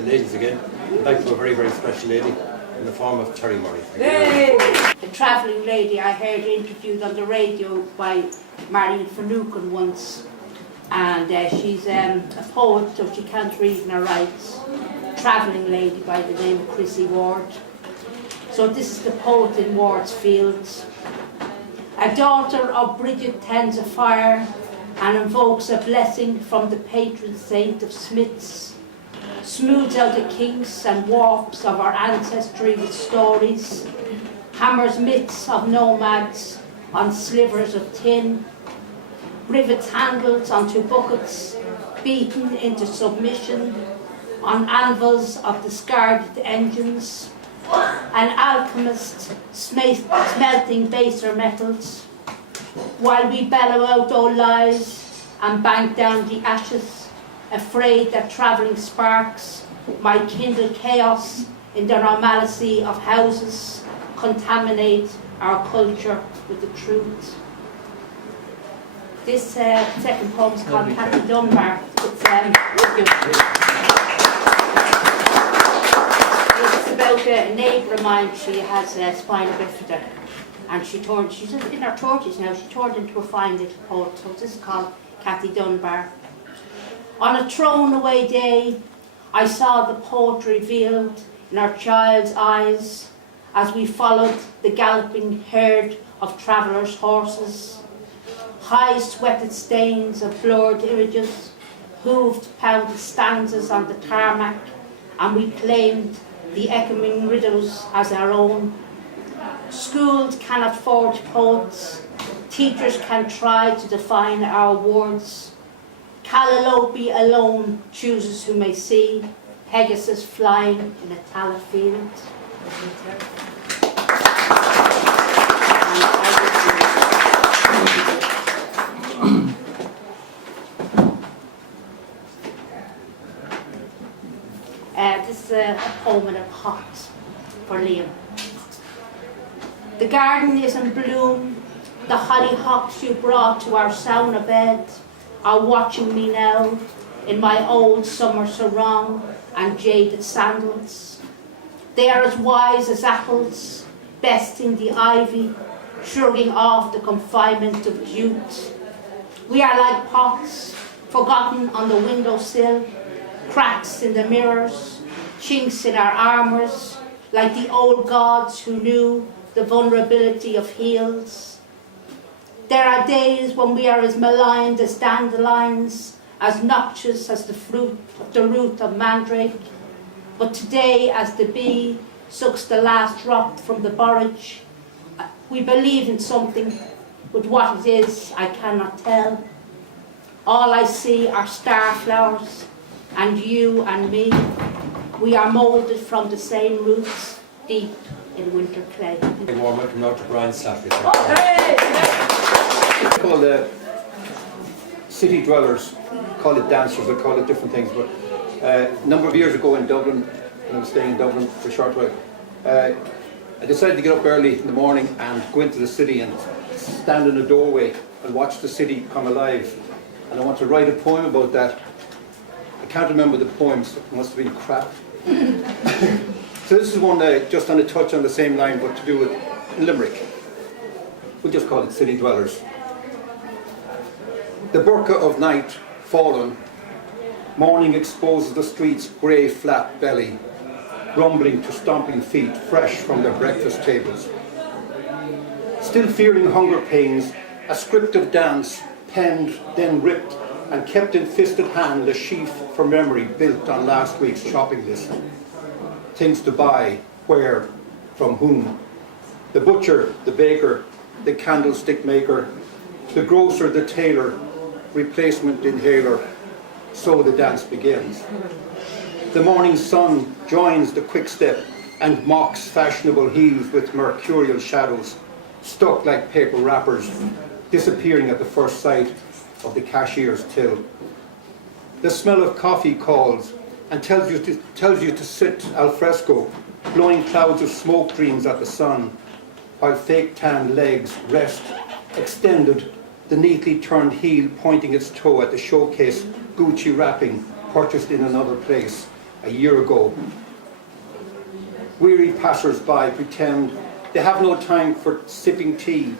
The ladies again, I'd like to a very, very special lady in the form of Terry Murray. The travelling lady I heard interviewed on the radio by Marion Finucane once, and she's a poet, so she can't read nor write. Travelling lady by the name of Chrissy Ward. So this is the poet in Ward's Fields. A daughter of Bridget tends a fire and invokes a blessing from the patron saint of smiths, smooths out the kinks and warps of our ancestry with stories, hammers myths of nomads on slivers of tin, rivets handles onto buckets, beaten into submission, on anvils of discarded engines, an alchemist smelting baser metals, while we bellow out old lies and bank down the ashes, afraid that travelling sparks might kindle chaos in the normalcy of houses, contaminate our culture with the truth. This second poem is called Cathy Dunbar. It's about a neighbour of mine. She has spina bifida, and she's in her 30s now. She turned into a fine little poet. So this is called Cathy Dunbar. On a thrown away day, I saw the poet revealed in our child's eyes as we followed the galloping herd of travellers' horses. High sweated stains of blurred images, hooved pounded stanzas on the tarmac, and we claimed the echoing riddles as our own. Schools cannot forge poets, teachers can try to define our words. Calliope alone chooses who may see Pegasus flying in a Tala field. This is a poem in a pot for Liam. The garden is in bloom. The hollyhocks you brought to our sauna bed are watching me now in my old summer sarong and jaded sandals. They are as wise as apples, besting the ivy, shrugging off the confinement of jute. We are like pots, forgotten on the windowsill, cracks in the mirrors, chinks in our armours, like the old gods who knew the vulnerability of heels. There are days when we are as maligned as dandelions, as noxious as the root of mandrake. But today, as the bee sucks the last drop from the borage, we believe in something, but what it is, I cannot tell. All I see are star flowers, and you and me. We are moulded from the same roots, deep in winter clay. A warm welcome now to Brian Slaffy. Call it city dwellers, call it dancers, I call it different things, but a number of years ago in Dublin, when I was staying in Dublin for a short while, I decided to get up early in the morning and go into the city and stand in a doorway and watch the city come alive. And I want to write a poem about that. I can't remember the poems, it must have been crap. So this is one just on a touch on the same line, but to do with Limerick. We'll just call it City Dwellers. The burqa of night fallen, morning exposes the street's grey flat belly, rumbling to stomping feet fresh from their breakfast tables. Still fearing hunger pains, a script of dance, penned, then ripped, and kept in fisted hand a sheaf for memory built on last week's shopping list. Things to buy, where, from whom. The butcher, the baker, the candlestick maker, the grocer, the tailor, replacement inhaler. So the dance begins. The morning sun joins the quick step and mocks fashionable heels with mercurial shadows, stuck like paper wrappers, disappearing at the first sight of the cashier's till. The smell of coffee calls and tells you to sit al fresco, blowing clouds of smoke dreams at the sun, while fake tanned legs rest, extended, the neatly turned heel pointing its toe at the showcase Gucci wrapping purchased in another place, a year ago. Weary passers-by pretend they have no time for sipping tea,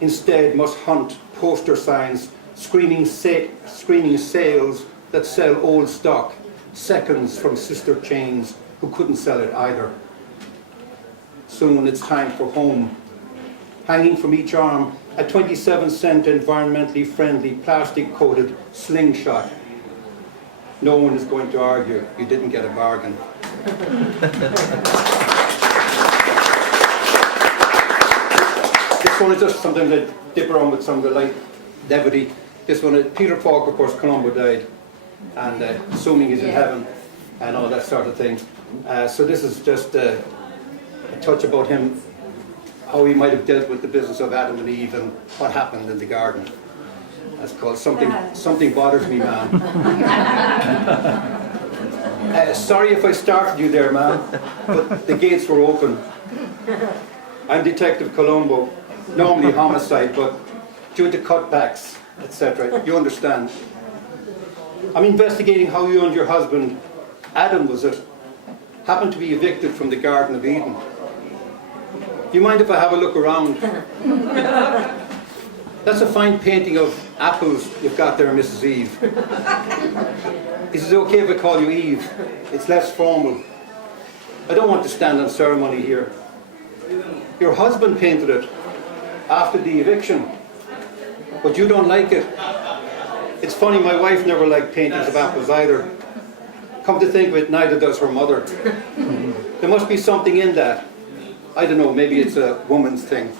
instead must hunt poster signs screaming sales that sell old stock, seconds from sister chains who couldn't sell it either. Soon it's time for home. Hanging from each arm, a 27-cent environmentally friendly plastic-coated slingshot. No one is going to argue you didn't get a bargain. This one is just something that dip around with some of the light levity. This one is Peter Falk, of course. Columbo died, and assuming he's in heaven and all that sort of thing. So this is just a touch about him, how he might have dealt with the business of Adam and Eve and what happened in the garden. That's called Something Bothers Me, Ma'am. Sorry if I startled you there, ma'am, but the gates were open. I'm Detective Columbo, normally homicide, but due to cutbacks, etc. You understand. I'm investigating how you and your husband, Adam was it, happened to be evicted from the Garden of Eden. Do you mind if I have a look around? That's a fine painting of apples you've got there, Mrs. Eve. Is it okay if I call you Eve? It's less formal. I don't want to stand on ceremony here. Your husband painted it after the eviction, but you don't like it. It's funny, my wife never liked paintings of apples either. Come to think of it, neither does her mother. There must be something in that. I don't know, maybe it's a woman's thing.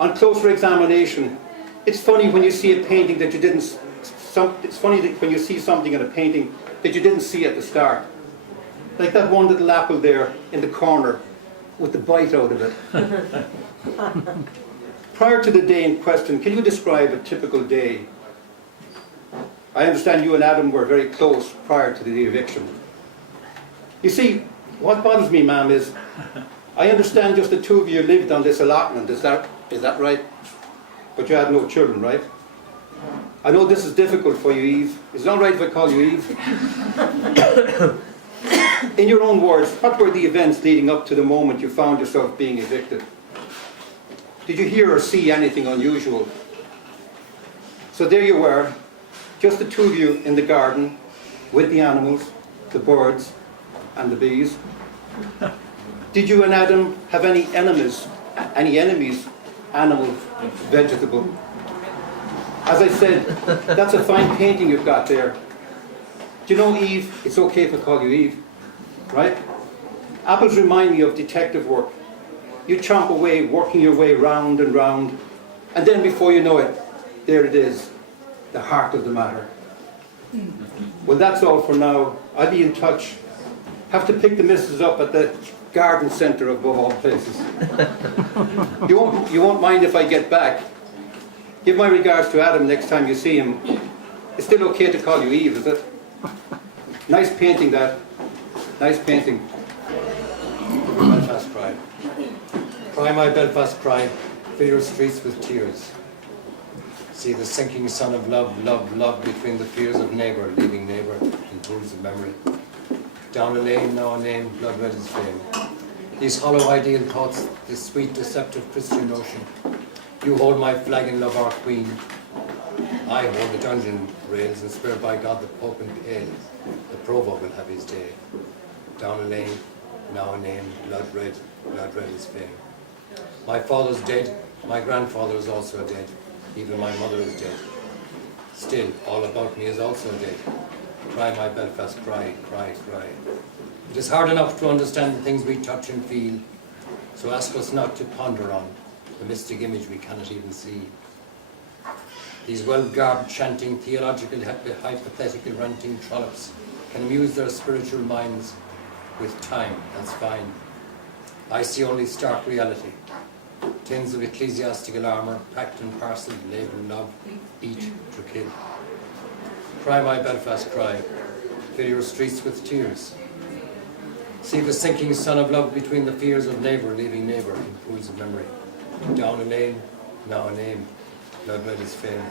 On closer examination, it's funny when you see a painting that you didn't. It's funny that when you see something in a painting that you didn't see at the start. Like that one little apple there in the corner with the bite out of it. Prior to the day in question, can you describe a typical day? I understand you and Adam were very close prior to the eviction. You see, what bothers me, ma'am, is I understand just the two of you lived on this allotment. Is that right? But you had no children, right? I know this is difficult for you, Eve. Is it all right if I call you Eve? In your own words, what were the events leading up to the moment you found yourself being evicted? Did you hear or see anything unusual? So there you were, just the two of you in the garden, with the animals, the birds, and the bees. Did you and Adam have any enemies, animal, vegetable? As I said, that's a fine painting you've got there. Do you know, Eve, it's okay if I call you Eve, right? Apples remind me of detective work. You chomp away, working your way round and round, and then before you know it, there it is, the heart of the matter. Well, that's all for now. I'll be in touch. Have to pick the missus up at the garden centre above all places. You won't mind if I get back. Give my regards to Adam next time you see him. It's still okay to call you Eve, is it? Nice painting, that. Nice painting. Belfast cry. Cry my Belfast cry, fill your streets with tears. See the sinking sun of love, love, love between the fears of neighbour, leaving neighbour in pools of memory. Down a lane, now a name, blood red is fame. These hollow ideal thoughts, this sweet deceptive Christian notion. You hold my flag in love, our queen. I hold the dungeon rails and swear by God the Pope and Pale. The Provost will have his day. Down a lane, now a name, blood red is fame. My father's dead, my grandfather is also dead. Even my mother is dead. Still, all about me is also dead. Cry my Belfast, cry, cry, cry. It is hard enough to understand the things we touch and feel, so ask us not to ponder on the mystic image we cannot even see. These well-garbed, chanting, theological, hypothetical, ranting trollops can amuse their spiritual minds with time, that's fine. I see only stark reality. Tins of ecclesiastical armour, packed and parcelled, labelled love, eat to kill. Cry my Belfast, cry, fill your streets with tears. See the sinking sun of love between the fears of neighbour, leaving neighbour in pools of memory. Down a lane, now a name, blood red is fame.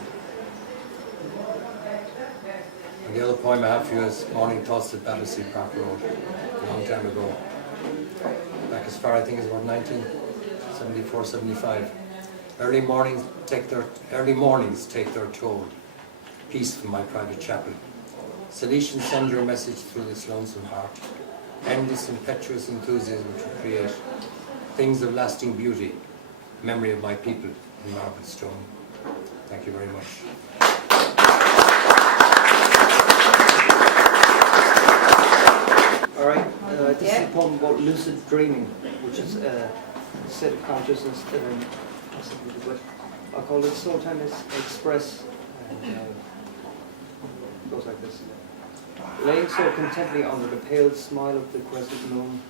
And the other poem I have for you is Morning Thoughts at Battersea Park Road, a long time ago. Back as far, I think, as about 1974, 75. Early mornings take their toll. Peace from my private chapel. Salesian, send your message through this lonesome heart. Endless, impetuous enthusiasm to create things of lasting beauty. Memory of my people in marble stone. Thank you very much. All right, this is a poem about lucid dreaming, which is a state of consciousness that I'm fascinated with. I call it Soul Time Express, and it goes like this. Laying so contently under the pale smile of the crescent moon,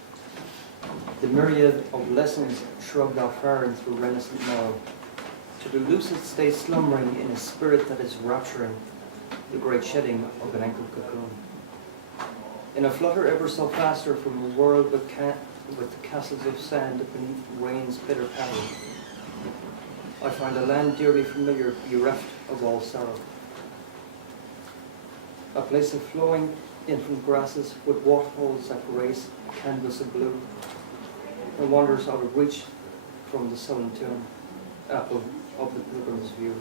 the myriad of lessons shrugged off far and through renaissant marrow, to the lucid state slumbering in a spirit that is rapturing the great shedding of an ankle cocoon. In a flutter ever so faster from a world with the castles of sand beneath rain's bitter patter, I find a land dearly familiar, bereft of all sorrow. A place of flowing infant grasses with waterfalls that grace a canvas of blue, and wanders out of reach from the sullen tomb, apple of the pilgrim's view.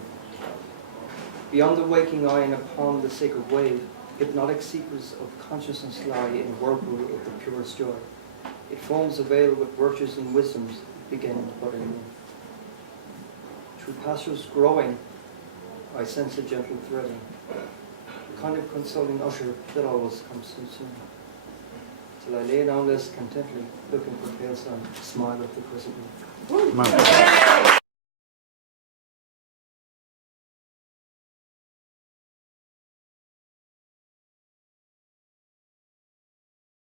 Beyond the waking eye and upon the sacred wave, hypnotic secrets of consciousness lie in a whirlpool of the purest joy. It forms a veil with virtues and wisdoms beginning but anew. Through pastures growing, I sense a gentle threading, a kind of consoling usher that always comes too soon. Till I lay down less contently, looking for pale sun, smile of the crescent moon.